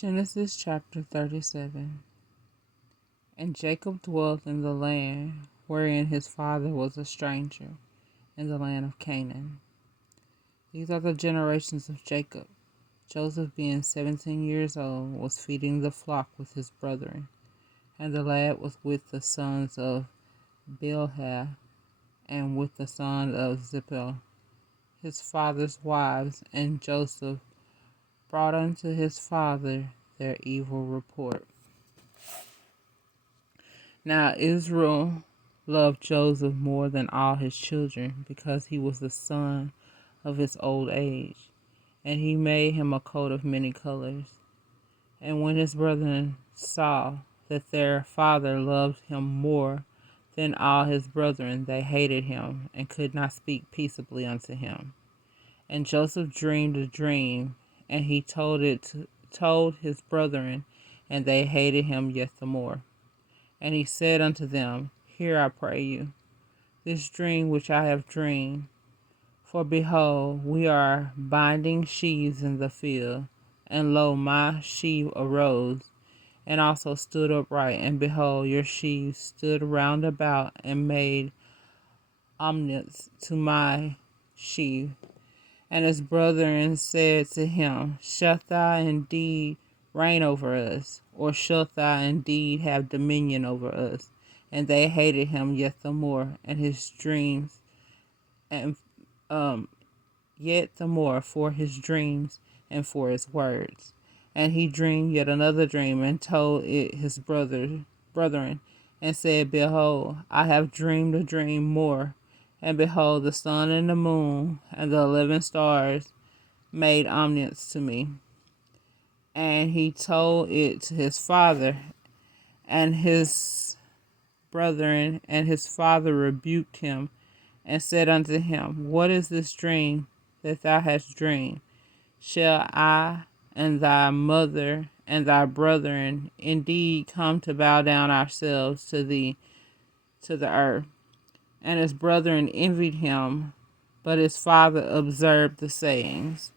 Genesis chapter 37. And Jacob dwelt in the land wherein his father was a stranger, in the land of Canaan. These are the generations of Jacob. Joseph, being 17 years old, was feeding the flock with his brethren, and the lad was with the sons of Bilhah and with the son of Zippah, his father's wives, and Joseph brought unto his father their evil report. Now Israel loved Joseph more than all his children, because he was the son of his old age, and he made him a coat of many colors. And when his brethren saw that their father loved him more than all his brethren, they hated him, and could not speak peaceably unto him. And Joseph dreamed a dream, and he told his brethren, and they hated him yet the more. And he said unto them, Hear, I pray you, this dream which I have dreamed. For behold, we are binding sheaves in the field, and lo, my sheaf arose, and also stood upright, and behold, your sheaves stood round about, and made ominence to my sheaf. And his brethren said to him, Shalt thou indeed reign over us, or shalt thou indeed have dominion over us? And they hated him yet the more, and his dreams, and yet the more for his dreams and for his words. And he dreamed yet another dream, and told it his brethren, and said, Behold, I have dreamed a dream more. And behold, the sun and the moon and the 11 stars made ominence to me. And he told it to his father and his brethren, and his father rebuked him and said unto him, What is this dream that thou hast dreamed? Shall I and thy mother and thy brethren indeed come to bow down ourselves to thee to the earth? And his brethren envied him, but his father observed the sayings.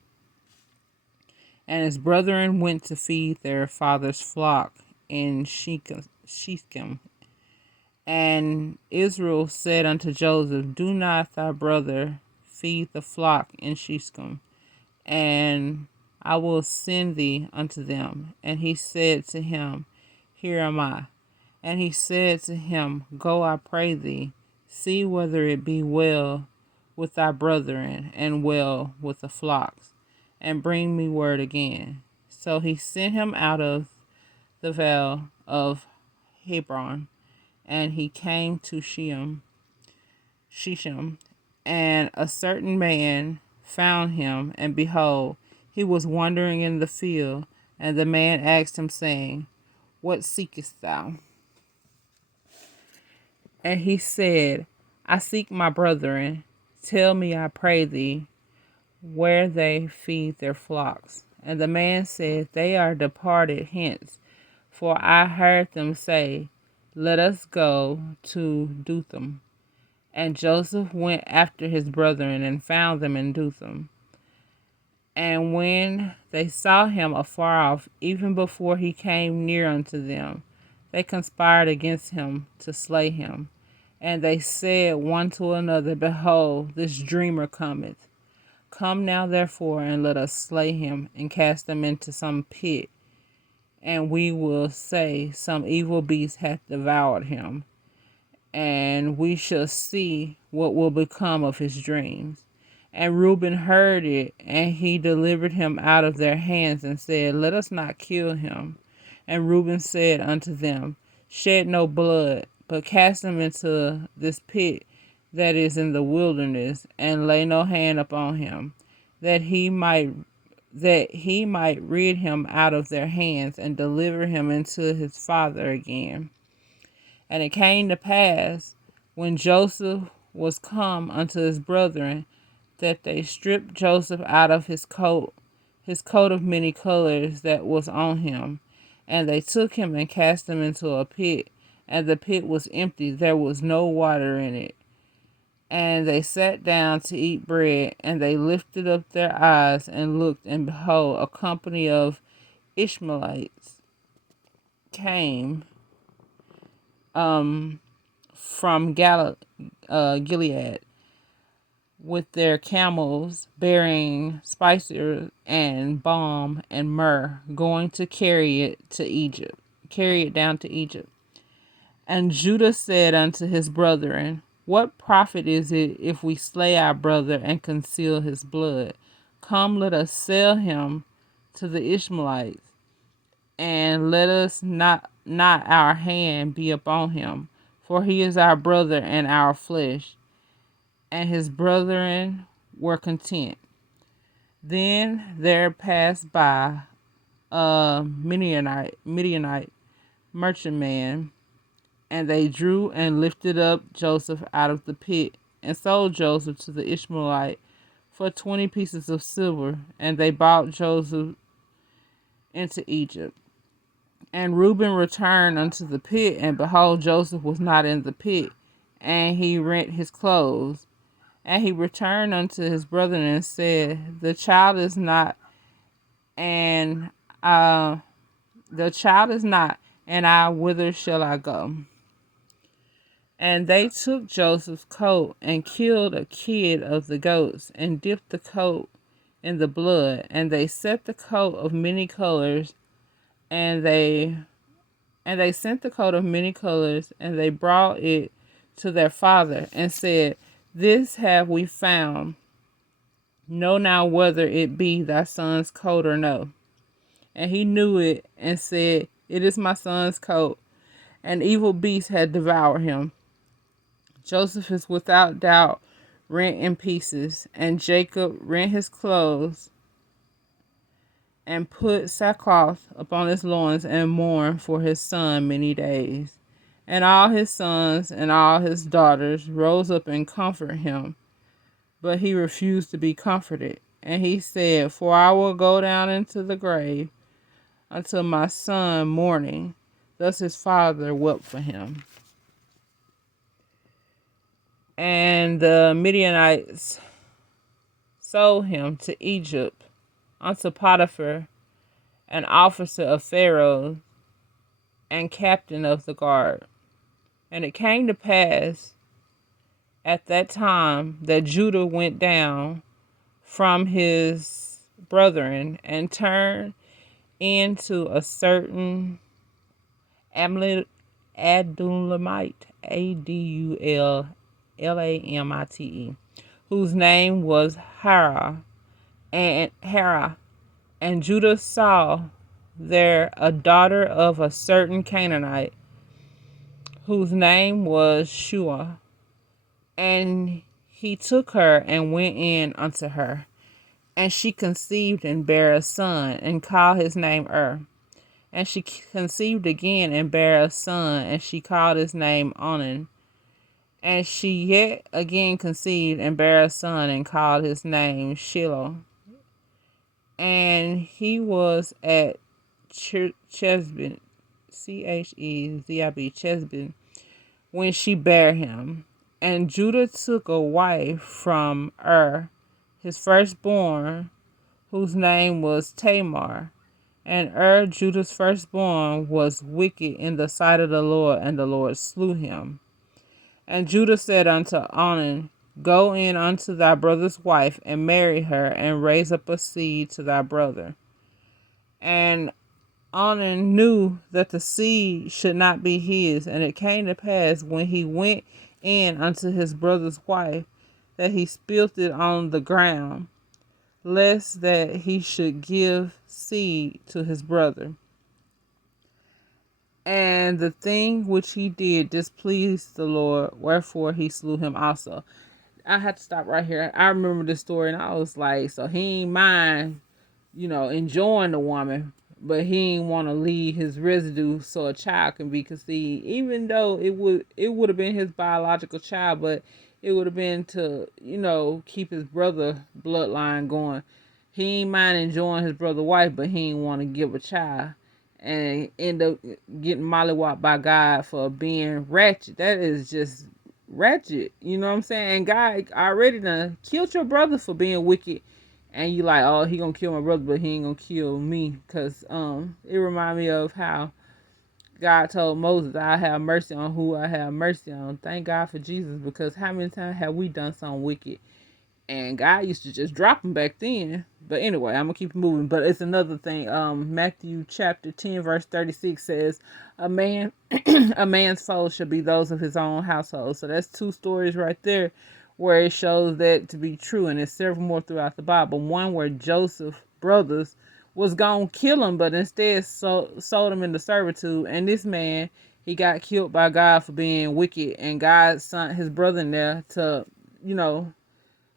And his brethren went to feed their father's flock in Shechem. And Israel said unto Joseph, Do not thy brother feed the flock in Shechem, and I will send thee unto them. And he said to him, Here am I. And he said to him, Go, I pray thee, see whether it be well with thy brethren, and well with the flocks, and bring me word again. So he sent him out of the vale of Hebron, and he came to Shechem, and a certain man found him, and behold, he was wandering in the field, and the man asked him, saying, What seekest thou? And he said, I seek my brethren. Tell me, I pray thee, where they feed their flocks. And the man said, They are departed hence, for I heard them say, Let us go to Dothan. And Joseph went after his brethren, and found them in Dothan. And when they saw him afar off, even before he came near unto them, they conspired against him to slay him. And they said one to another, Behold, this dreamer cometh. Come now therefore, and let us slay him, and cast him into some pit, and we will say, Some evil beast hath devoured him, and we shall see what will become of his dreams. And Reuben heard it, and he delivered him out of their hands, and said, Let us not kill him. And Reuben said unto them, Shed no blood, but cast him into this pit that is in the wilderness, and lay no hand upon him, that he might rid him out of their hands, and deliver him into his father again. And it came to pass, when Joseph was come unto his brethren, that they stripped Joseph out of his coat of many colors that was on him. And they took him and cast him into a pit, and the pit was empty, there was no water in it. And they sat down to eat bread, and they lifted up their eyes and looked, and behold, a company of Ishmaelites came from Gilead with their camels bearing spices and balm and myrrh, going to carry it down to Egypt. And Judah said unto his brethren, what profit is it if we slay our brother and conceal his blood? Come, let us sell him to the Ishmaelites, and let us not our hand be upon him, for he is our brother and our flesh. And his brethren were content. Then there passed by a Midianite merchantman, and they drew and lifted up Joseph out of the pit, and sold Joseph to the Ishmaelite for 20 pieces of silver, and they bought Joseph into Egypt. And Reuben returned unto the pit, and behold, Joseph was not in the pit, and he rent his clothes. And he returned unto his brethren and said, the child is not, and whither shall I go? And they took Joseph's coat and killed a kid of the goats and dipped the coat in the blood. And they set the coat of many colors, and they sent the coat of many colors, and they brought it to their father and said, this have we found. Know now whether it be thy son's coat or no. And he knew it and said, it is my son's coat. An evil beast had devoured him. Joseph is without doubt rent in pieces. And Jacob rent his clothes and put sackcloth upon his loins and mourned for his son many days. And all his sons and all his daughters rose up and comforted him, but he refused to be comforted. And he said, for I will go down into the grave until my son mourning. Thus his father wept for him. And the Midianites sold him to Egypt unto Potiphar, an officer of Pharaoh and captain of the guard. And it came to pass at that time that Judah went down from his brethren and turned into a certain Adulamite, Adulamite, whose name was Hara. And Judah saw there a daughter of a certain Canaanite, whose name was Shua. And he took her and went in unto her. And she conceived and bare a son, and called his name And she conceived again and bare a son, and she called his name Onan. And she yet again conceived and bare a son, and called his name Shiloh. And he was at Chezib, Chezib, when she bare him. And Judah took a wife from his firstborn, whose name was Tamar. And Judah's firstborn, was wicked in the sight of the Lord, and the Lord slew him. And Judah said unto Onan, go in unto thy brother's wife, and marry her, and raise up a seed to thy brother. And Onan knew that the seed should not be his. And it came to pass, when he went in unto his brother's wife, that he spilt it on the ground, lest that he should give seed to his brother. And the thing which he did displeased the Lord, wherefore he slew him also. I had to stop right here. I remember this story, and I was like, so he ain't mind, enjoying the woman, but he ain't want to leave his residue so a child can be conceived, even though it would have been his biological child, but it would have been to, keep his brother bloodline going. He ain't mind enjoying his brother's wife, but he ain't want to give a child and end up getting mollywopped by God for being ratchet. That is just ratchet. You know what I'm saying? And God already done killed your brother for being wicked and you like, oh, he gonna kill my brother, but he ain't gonna kill me, cause it remind me of how God told Moses, I have mercy on who I have mercy on. Thank God for Jesus, because how many times have we done something wicked? And God used to just drop them back then. But anyway, I'm gonna keep moving. But it's another thing. Matthew chapter 10, verse 36 says, a man a man's foes should be those of his own household. So that's two stories right there where it shows that to be true. And there's several more throughout the Bible. One where Joseph's brothers was gonna kill him, but instead sold him into servitude. And this man, he got killed by God for being wicked, and God sent his brother in there to, you know,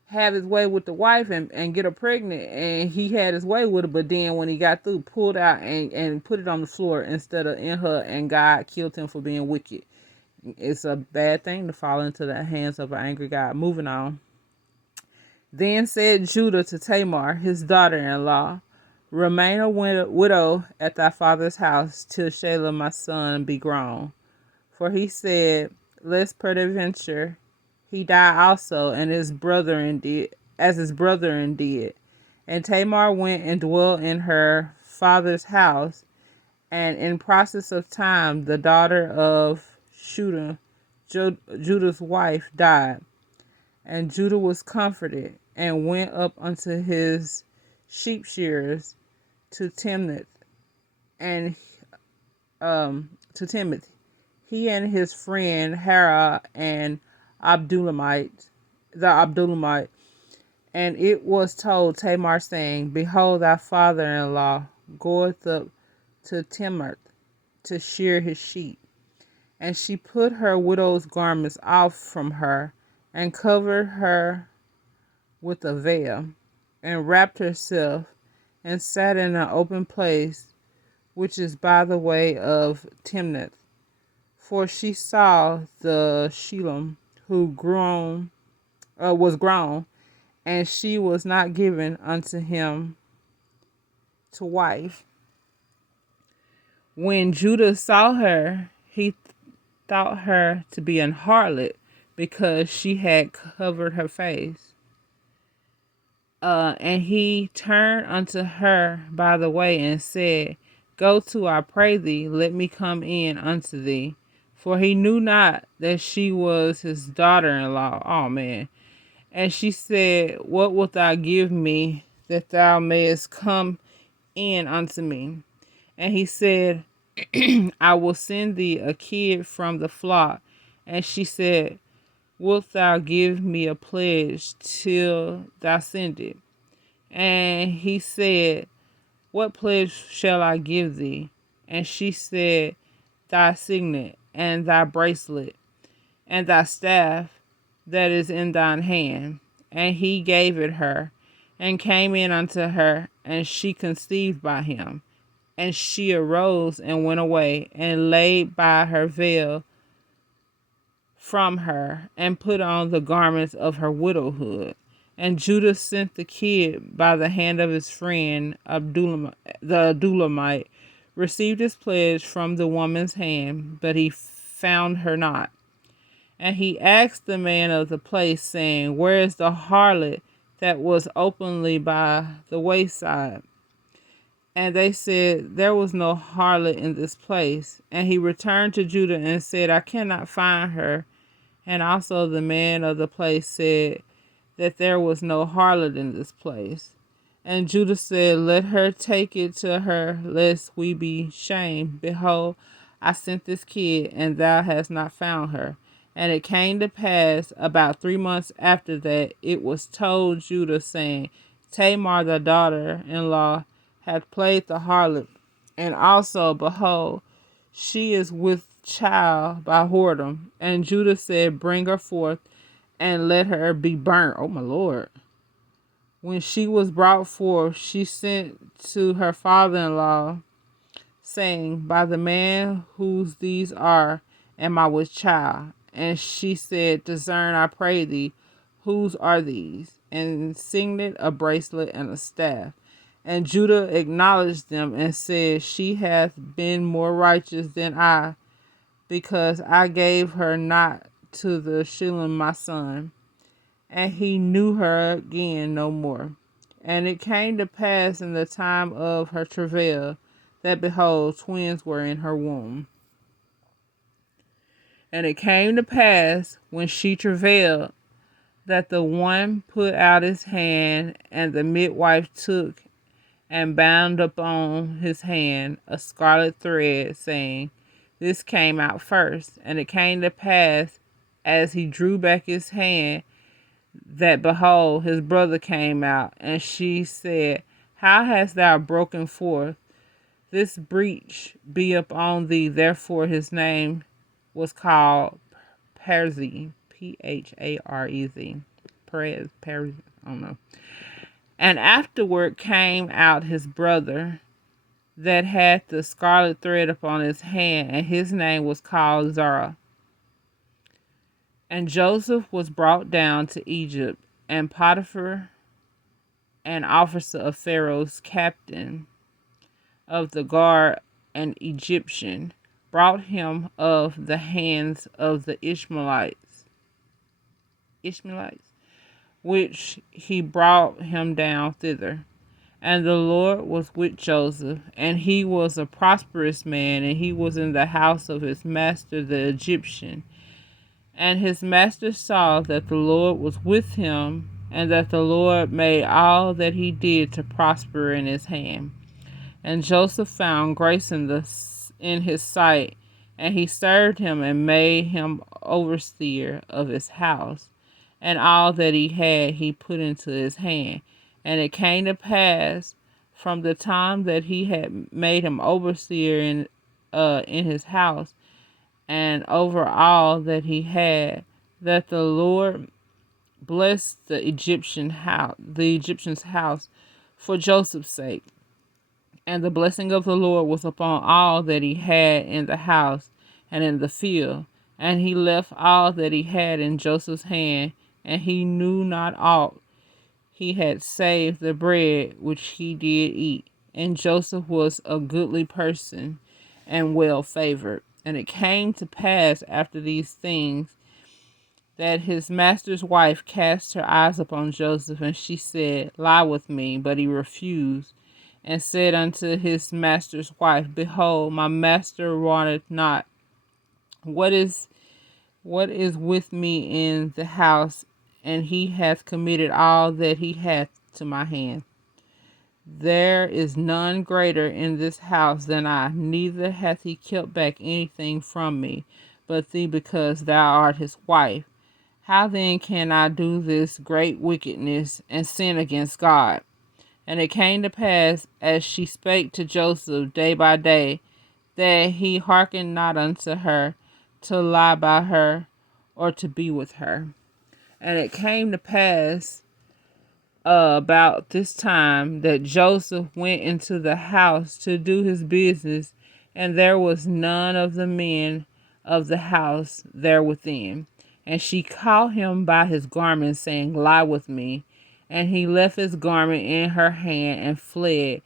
have his way with the wife and get her pregnant, and he had his way with her, but then when he got through, pulled out and put it on the floor instead of in her, and God killed him for being wicked. It's a bad thing to fall into the hands of an angry God. Moving on. Then said Judah to Tamar, his daughter-in-law, remain a widow at thy father's house till Shelah my son be grown. For he said, lest peradventure he die also, and his brethren did, as his brethren did. And Tamar went and dwelt in her father's house, and in process of time the daughter of Judah's wife, died. And Judah was comforted, and went up unto his sheep shearers to Timnath, and to Timothy. He and his friend Hara and the Abdullamite. And it was told Tamar, saying, behold, thy father-in-law goeth up to Timnath to shear his sheep. And she put her widow's garments off from her, and covered her with a veil, and wrapped herself, and sat in an open place, which is by the way of Timnath. For she saw the Shelom who was grown, and she was not given unto him to wife. When Judah saw her, he thought her to be an harlot, because she had covered her face. And he turned unto her by the way, and said, go to, I pray thee, let me come in unto thee. For he knew not that she was his daughter-in-law. Oh, man. And she said, what wilt thou give me that thou mayest come in unto me? And he said, I will send thee a kid from the flock. And she said, wilt thou give me a pledge till thou send it? And he said, what pledge shall I give thee? And she said, thy signet, and thy bracelet, and thy staff that is in thine hand. And he gave it her, and came in unto her, and she conceived by him. And she arose and went away, and laid by her veil from her, and put on the garments of her widowhood. And Judah sent the kid by the hand of his friend the Adullamite, received his pledge from the woman's hand, but he found her not. And he asked the man of the place, saying, where is the harlot that was openly by the wayside? And they said, there was no harlot in this place. And he returned to Judah and said, I cannot find her. And also the man of the place said that there was no harlot in this place. And Judah said, let her take it to her, lest we be shamed. Behold, I sent this kid, and thou hast not found her. And it came to pass about 3 months after that, it was told Judah, saying, Tamar the daughter-in-law hath played the harlot, and also, behold, she is with child by whoredom. And Judah said, bring her forth, and let her be burnt. Oh, my Lord. When she was brought forth, she sent to her father-in-law, saying, by the man whose these are, am I with child? And she said, discern, I pray thee, whose are these? And signet, a bracelet, and a staff. And Judah acknowledged them, and said, she hath been more righteous than I, because I gave her not to the Shelom my son. And he knew her again no more. And it came to pass in the time of her travail, that behold, twins were in her womb. And it came to pass, when she travailed, that the one put out his hand, and the midwife took and bound upon his hand a scarlet thread, saying, This came out first. And it came to pass, as he drew back his hand, that behold, his brother came out. And she said, How hast thou broken forth? This breach be upon thee. Therefore his name was called Perez, Pharez. Perez, I don't know. And afterward came out his brother that had the scarlet thread upon his hand, and his name was called Zara. And Joseph was brought down to Egypt, and Potiphar, an officer of Pharaoh's captain of the guard, an Egyptian, brought him of the hands of the Ishmaelites, which he brought him down thither. And the Lord was with Joseph, and he was a prosperous man, and he was in the house of his master the Egyptian. And his master saw that the Lord was with him, and that the Lord made all that he did to prosper in his hand. And Joseph found grace in his sight, and he served him and made him overseer of his house, and all that he had he put into his hand. And it came to pass, from the time that he had made him overseer in his house, and over all that he had, that the Lord blessed the Egyptian's house for Joseph's sake. And the blessing of the Lord was upon all that he had in the house and in the field. And he left all that he had in Joseph's hand, and he knew not aught. He had saved the bread which he did eat. And Joseph was a goodly person and well favored. And it came to pass after these things, that his master's wife cast her eyes upon Joseph, and she said, Lie with me. But he refused, and said unto his master's wife, Behold, my master wanteth not. What is with me in the house? And he hath committed all that he hath to my hand. There is none greater in this house than I, neither hath he kept back anything from me, but thee, because thou art his wife. How then can I do this great wickedness and sin against God? And it came to pass, as she spake to Joseph day by day, that he hearkened not unto her, to lie by her, or to be with her. And it came to pass about this time, that Joseph went into the house to do his business, and there was none of the men of the house there within. And she caught him by his garment, saying, Lie with me. And he left his garment in her hand, and fled,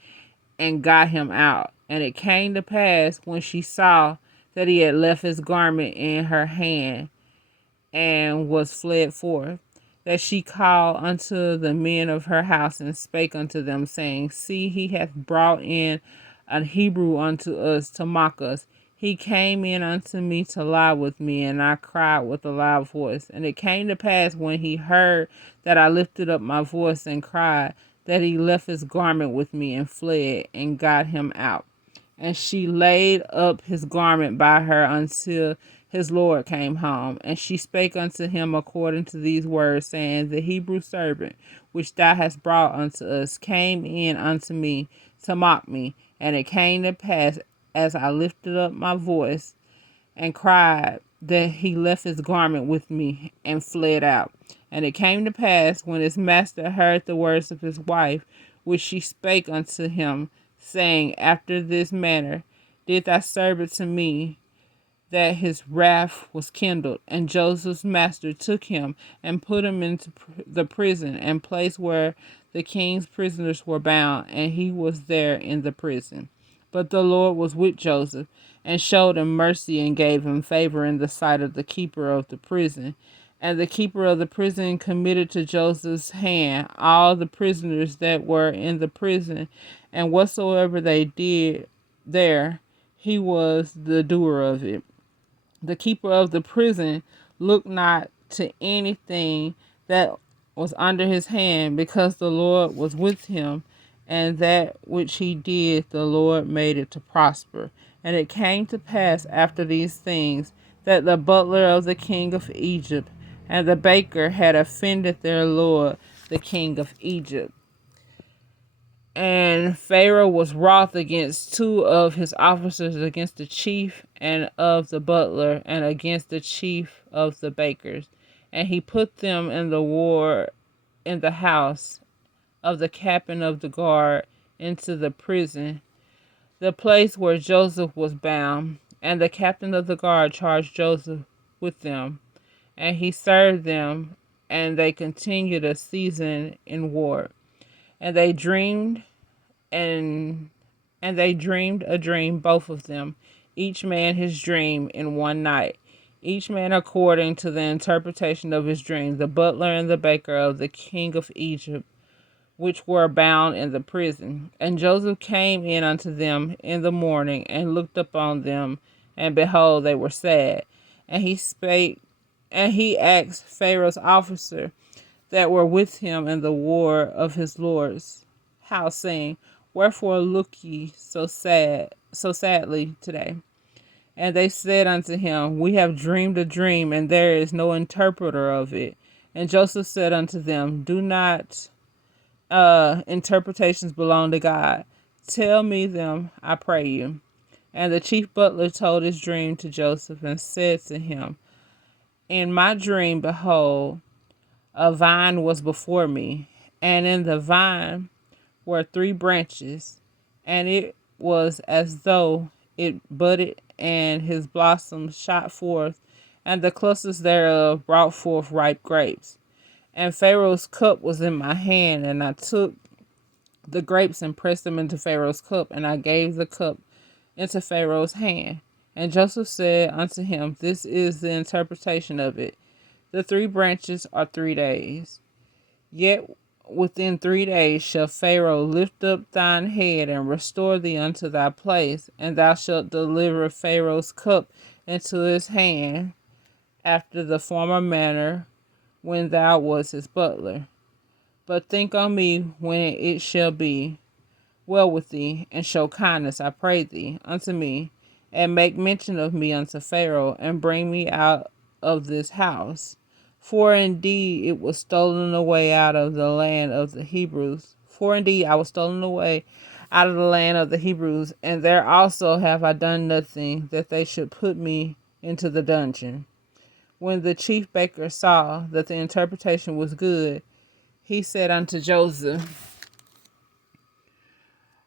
and got him out. And it came to pass, when she saw that he had left his garment in her hand, and was fled forth, that she called unto the men of her house, and spake unto them, saying, See, he hath brought in an Hebrew unto us to mock us. He came in unto me to lie with me, and I cried with a loud voice. And it came to pass, when he heard that I lifted up my voice and cried, that he left his garment with me, and fled, and got him out. And she laid up his garment by her until his Lord came home. And she spake unto him according to these words, saying, The Hebrew servant which thou hast brought unto us came in unto me to mock me. And it came to pass, as I lifted up my voice and cried, that he left his garment with me, and fled out. And it came to pass, when his master heard the words of his wife, which she spake unto him, saying, After this manner did thy servant to me, that his wrath was kindled. And Joseph's master took him and put him into the prison, and place where the king's prisoners were bound, and he was there in the prison. But the Lord was with Joseph, and showed him mercy, and gave him favor in the sight of the keeper of the prison. And the keeper of the prison committed to Joseph's hand all the prisoners that were in the prison, and whatsoever they did there, he was the doer of it. The keeper of the prison looked not to anything that was under his hand, because the Lord was with him, and that which he did, the Lord made it to prosper. And it came to pass after these things, that the butler of the king of Egypt and the baker had offended their lord, the king of Egypt. And Pharaoh was wroth against two of his officers, against the chief and of the butler, and against the chief of the bakers. And he put them in the ward in the house of the captain of the guard into the prison, the place where Joseph was bound. And the captain of the guard charged Joseph with them, and he served them, and they continued a season in ward. And they dreamed and they dreamed a dream, both of them, each man his dream in one night, each man according to the interpretation of his dream, the butler and the baker of the king of Egypt, which were bound in the prison. And Joseph came in unto them in the morning, and looked upon them, and behold, they were sad. And he spake, and he asked Pharaoh's officer that were with him in the ward of his lord's house, saying, Wherefore look ye so sadly today? And they said unto him, We have dreamed a dream, and there is no interpreter of it. And Joseph said unto them, Do not interpretations belong to God? Tell me them, I pray you. And the chief butler told his dream to Joseph, and said to him, In my dream, behold, a vine was before me, and in the vine were three branches, and it was as though it budded, and his blossoms shot forth, and the clusters thereof brought forth ripe grapes. And Pharaoh's cup was in my hand, and I took the grapes and pressed them into Pharaoh's cup, and I gave the cup into Pharaoh's hand. And Joseph said unto him, This is the interpretation of it. The three branches are 3 days. Yet within 3 days shall Pharaoh lift up thine head, and restore thee unto thy place, and thou shalt deliver Pharaoh's cup into his hand, after the former manner, when thou wast his butler. But think on me when it shall be well with thee, and show kindness, I pray thee, unto me, and make mention of me unto Pharaoh, and bring me out of this house. For indeed it was stolen away out of the land of the Hebrews. For indeed I was stolen away out of the land of the Hebrews, and there also have I done nothing, that they should put me into the dungeon. When the chief baker saw that the interpretation was good, he said unto Joseph,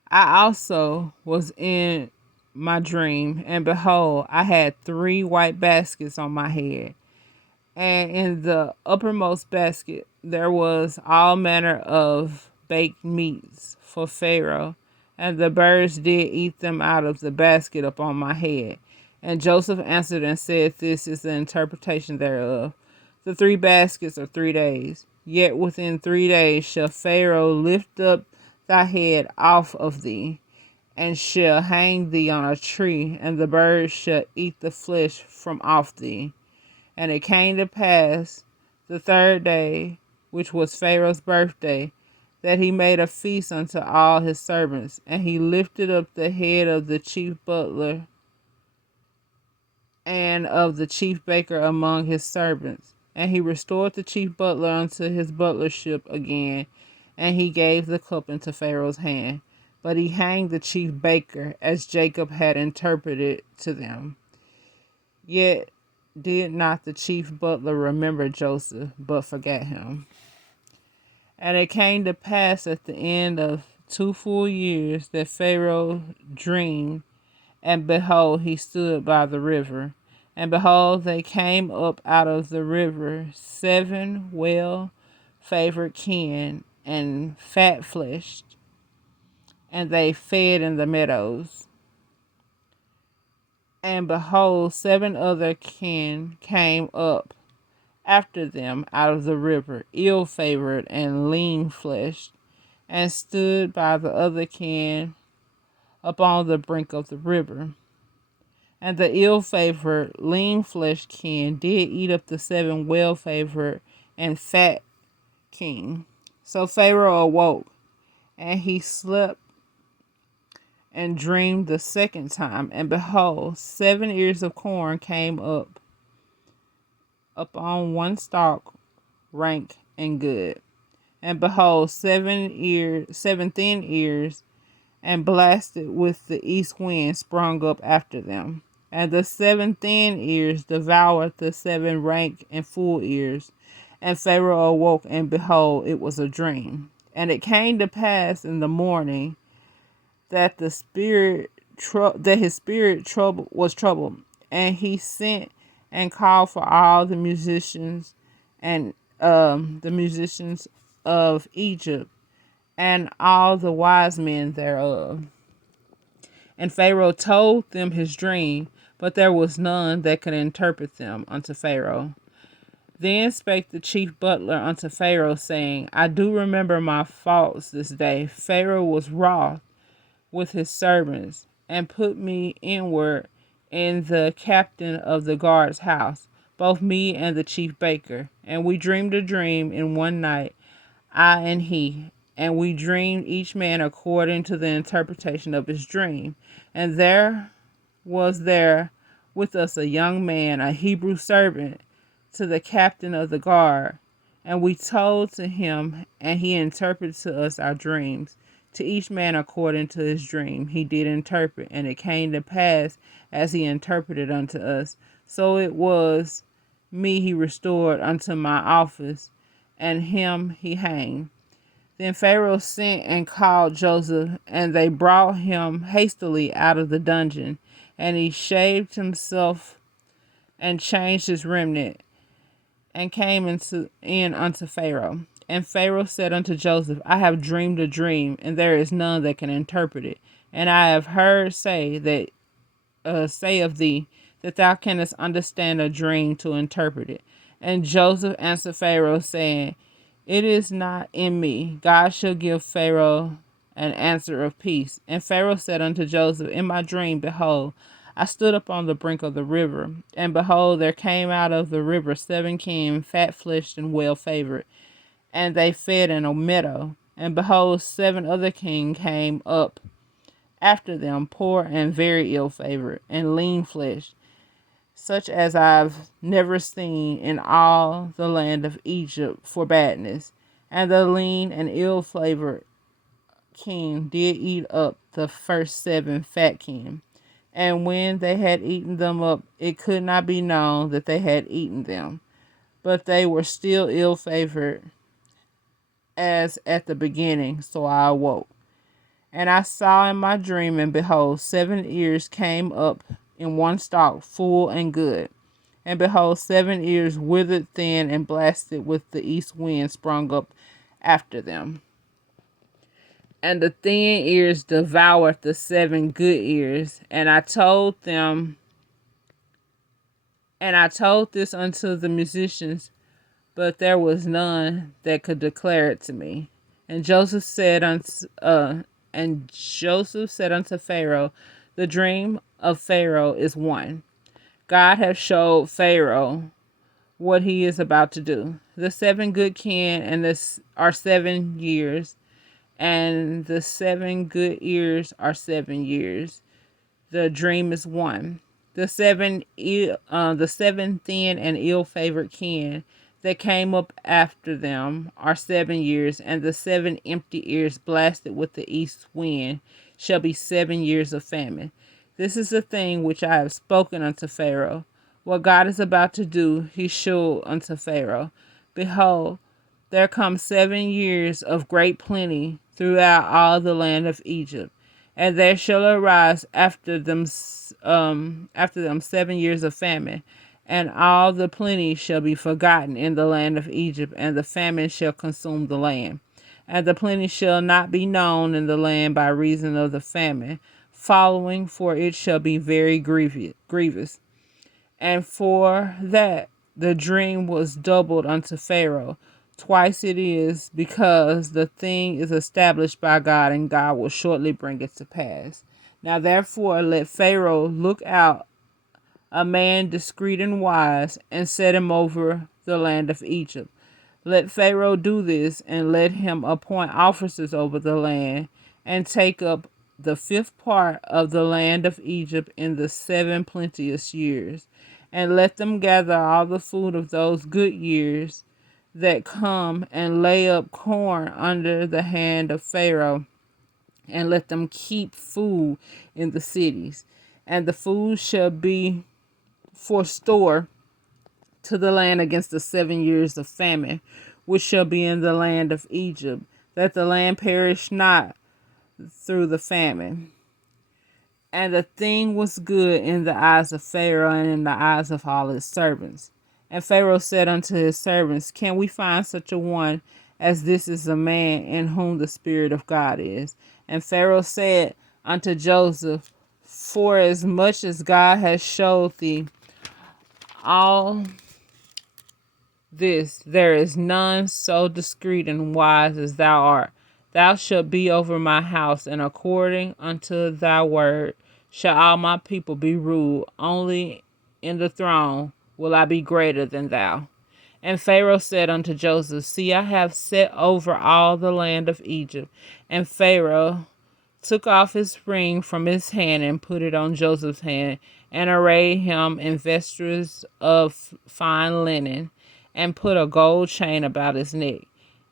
I also was in my dream, and behold, I had 3 white baskets on my head. And in the uppermost basket there was all manner of baked meats for Pharaoh, and the birds did eat them out of the basket upon my head. And Joseph answered and said, This is the interpretation thereof. The 3 baskets are 3 days. Yet within 3 days shall Pharaoh lift up thy head off of thee, and shall hang thee on a tree, and the birds shall eat the flesh from off thee. And it came to pass the 3rd day, which was Pharaoh's birthday, that he made a feast unto all his servants, and he lifted up the head of the chief butler and of the chief baker among his servants. And he restored the chief butler unto his butlership again, and he gave the cup into Pharaoh's hand. But he hanged the chief baker, as Jacob had interpreted to them. Yet did not the chief butler remember Joseph, but forgot him. And it came to pass at the end of 2 full years that Pharaoh dreamed, and behold, he stood by the river. And behold, they came up out of the river 7 well-favored kine and fat-fleshed, and they fed in the meadows. And behold, 7 other kine came up, after them out of the river, ill favored and lean fleshed, and stood by the other kin upon the brink of the river. And the ill favored, lean fleshed kin did eat up the 7 well favored and fat king. So Pharaoh awoke, and he slept and dreamed the second time, and behold, 7 ears of corn came up upon one stalk, rank and good. And behold, 7 thin ears, and blasted with the east wind, sprung up after them. And the 7 thin ears devoured the 7 rank and full ears. And Pharaoh awoke, and behold, it was a dream. And it came to pass in the morning that his spirit was troubled, and he sent and called for all the musicians and the musicians of Egypt and all the wise men thereof. And Pharaoh told them his dream, but there was none that could interpret them unto Pharaoh. Then spake the chief butler unto Pharaoh, saying, I do remember my faults this day. Pharaoh was wroth with his servants, and put me inward in the captain of the guard's house, both me and the chief baker. And we dreamed a dream in one night, I and he, and we dreamed each man according to the interpretation of his dream. And there was there with us a young man, a Hebrew servant to the captain of the guard. And we told to him, and he interpreted to us our dreams. To each man according to his dream he did interpret, and it came to pass as he interpreted unto us. So it was me he restored unto my office, and him he hanged. Then Pharaoh sent and called Joseph, and they brought him hastily out of the dungeon. And he shaved himself and changed his remnant, and came in unto Pharaoh. And Pharaoh said unto Joseph, I have dreamed a dream, and there is none that can interpret it. And I have heard say of thee that thou canst understand a dream to interpret it. And Joseph answered Pharaoh, saying, It is not in me. God shall give Pharaoh an answer of peace. And Pharaoh said unto Joseph, In my dream, behold, I stood upon the brink of the river, and behold, there came out of the river 7 kings, fat-fleshed and well-favored, and they fed in a meadow. And behold, 7 other kings came up after them, poor and very ill-favored, and lean-fleshed, such as I've never seen in all the land of Egypt for badness. And the lean and ill-favored king did eat up the first 7 fat kings. And when they had eaten them up, it could not be known that they had eaten them, but they were still ill-favored as at the beginning. So I awoke. And I saw in my dream, and behold, 7 ears came up in one stalk, full and good. And behold, 7 ears withered thin and blasted with the east wind sprung up after them. And the thin ears devoured the 7 good ears. And I told this unto the musicians, but there was none that could declare it to me. And Joseph said unto Pharaoh, The dream of Pharaoh is one. God hath showed Pharaoh what he is about to do. The 7 good kin and this are 7 years, and the 7 good ears are 7 years. The dream is one. The 7 thin and ill-favored kin that came up after them are 7 years, and the 7 empty ears blasted with the east wind shall be 7 years of famine. This is the thing which I have spoken unto Pharaoh. What God is about to do, he shewed unto Pharaoh. Behold, there come 7 years of great plenty throughout all the land of Egypt, and there shall arise after them 7 years of famine, and all the plenty shall be forgotten in the land of Egypt, and the famine shall consume the land. And the plenty shall not be known in the land by reason of the famine following, for it shall be very grievous. And for that the dream was doubled unto Pharaoh. Twice it is, because the thing is established by God, and God will shortly bring it to pass. Now therefore let Pharaoh look out a man discreet and wise, and set him over the land of Egypt. Let Pharaoh do this, and let him appoint officers over the land, and take up the fifth part of the land of Egypt in the 7 plenteous years, and let them gather all the food of those good years that come, and lay up corn under the hand of Pharaoh, and let them keep food in the cities. And the food shall be for store to the land against the 7 years of famine, which shall be in the land of Egypt, that the land perish not through the famine. And the thing was good in the eyes of Pharaoh, and in the eyes of all his servants. And Pharaoh said unto his servants, Can we find such a one as this is a man in whom the Spirit of God is? And Pharaoh said unto Joseph, For as much as God has showed thee all this, there is none so discreet and wise as thou art. Thou shalt be over my house, and according unto thy word shall all my people be ruled. Only in the throne will I be greater than thou. And Pharaoh said unto Joseph, See, I have set over all the land of Egypt. And Pharaoh took off his ring from his hand, and put it on Joseph's hand, and arrayed him in vestures of fine linen, and put a gold chain about his neck.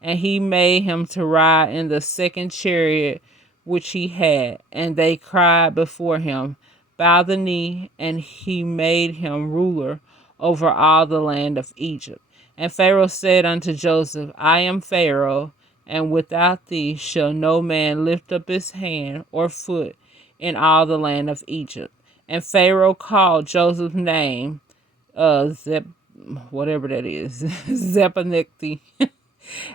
And he made him to ride in the second chariot which he had. And they cried before him, Bow the knee. And he made him ruler over all the land of Egypt. And Pharaoh said unto Joseph, I am Pharaoh, and without thee shall no man lift up his hand or foot in all the land of Egypt. And Pharaoh called Joseph's name, whatever that is, Zepanekti,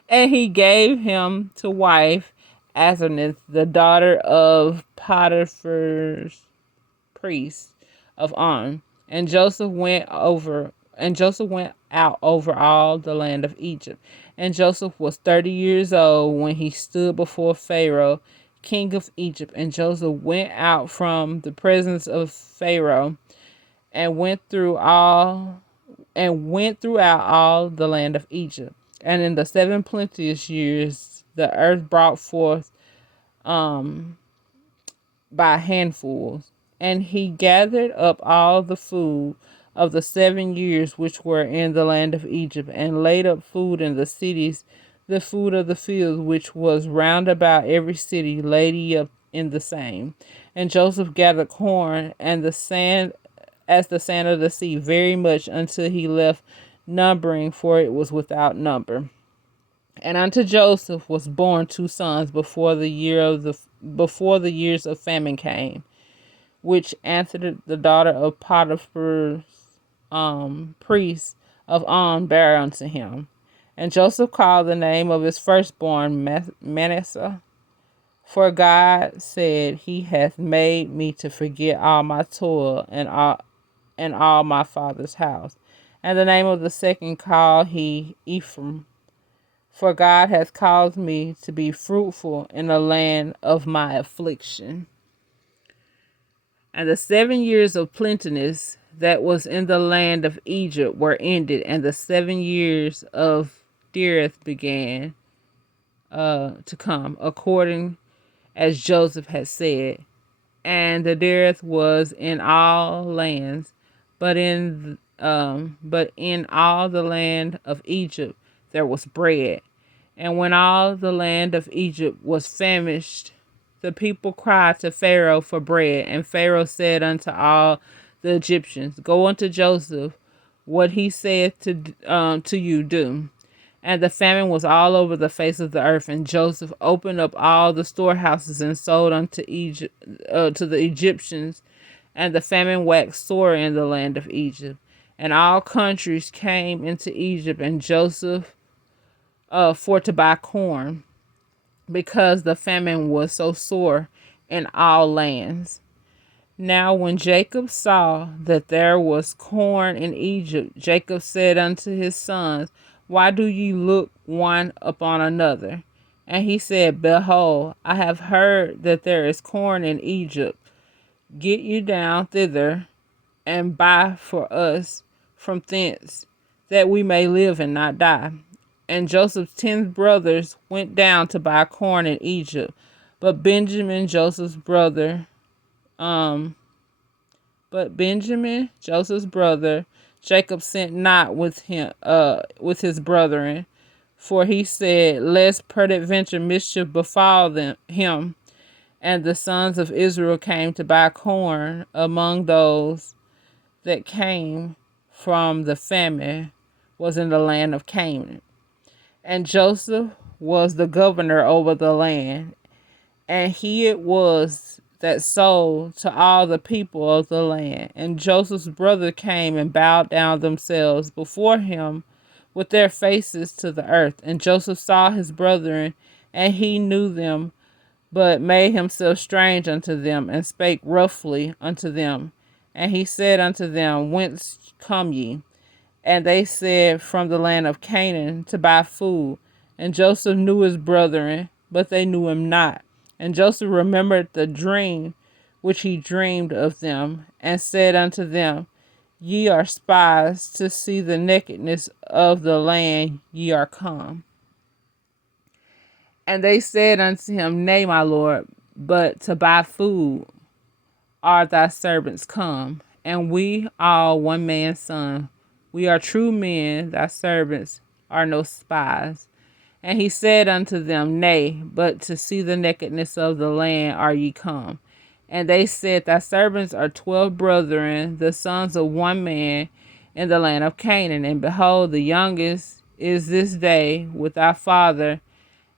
and he gave him to wife Asenath, the daughter of Potiphar's priest of On. And Joseph went out over all the land of Egypt. And Joseph was 30 years old when he stood before Pharaoh, king of Egypt. And Joseph went out from the presence of Pharaoh, and went throughout all the land of Egypt. And in the 7 plenteous years the earth brought forth by handfuls. And he gathered up all the food of the 7 years which were in the land of Egypt, and laid up food in the cities, the food of the fields which was round about every city laid he up in the same. And Joseph gathered corn and the sand as the sand of the sea very much, until he left numbering, for it was without number. And unto Joseph was born 2 sons before the years of famine came, which answered the daughter of Potiphar's priest of On bare unto him. And Joseph called the name of his firstborn Manasseh, for God said, He hath made me to forget all my toil and all my father's house. And the name of the second called he Ephraim, for God hath caused me to be fruitful in the land of my affliction. And the 7 years of plenteousness that was in the land of Egypt were ended, and the 7 years of dearth began to come, according as Joseph had said. And the dearth was in all lands, but in all the land of Egypt there was bread. And when all the land of Egypt was famished, the people cried to Pharaoh for bread. And Pharaoh said unto all the Egyptians, Go unto Joseph, what he saith to you do. And the famine was all over the face of the earth, and Joseph opened up all the storehouses and sold unto Egypt to the Egyptians. And the famine waxed sore in the land of Egypt, and all countries came into Egypt and Joseph for to buy corn, because the famine was so sore in all lands. Now when Jacob saw that there was corn in Egypt, Jacob said unto his sons, Why do ye look one upon another? And he said, Behold, I have heard that there is corn in Egypt. Get you down thither, and buy for us from thence, that we may live and not die. And Joseph's 10 brothers went down to buy corn in Egypt. But Benjamin, Joseph's brother, Jacob sent not with his brethren, for he said, Lest peradventure mischief befall him. And the sons of Israel came to buy corn among those that came from the famine was in the land of Canaan. And Joseph was the governor over the land, and he it was that sold to all the people of the land. And Joseph's brother came and bowed down themselves before him with their faces to the earth. And Joseph saw his brethren, and he knew them, but made himself strange unto them, and spake roughly unto them. And he said unto them, Whence come ye? And they said, From the land of Canaan, to buy food. And Joseph knew his brethren, but they knew him not. And Joseph remembered the dream which he dreamed of them, and said unto them, Ye are spies to see the nakedness of the land ye are come. And they said unto him, Nay, my lord, but to buy food are thy servants come, and we all one man's son. We are true men, thy servants are no spies. And he said unto them, Nay, but to see the nakedness of the land are ye come. And they said, Thy servants are 12 brethren, the sons of one man in the land of Canaan. And behold, the youngest is this day with our father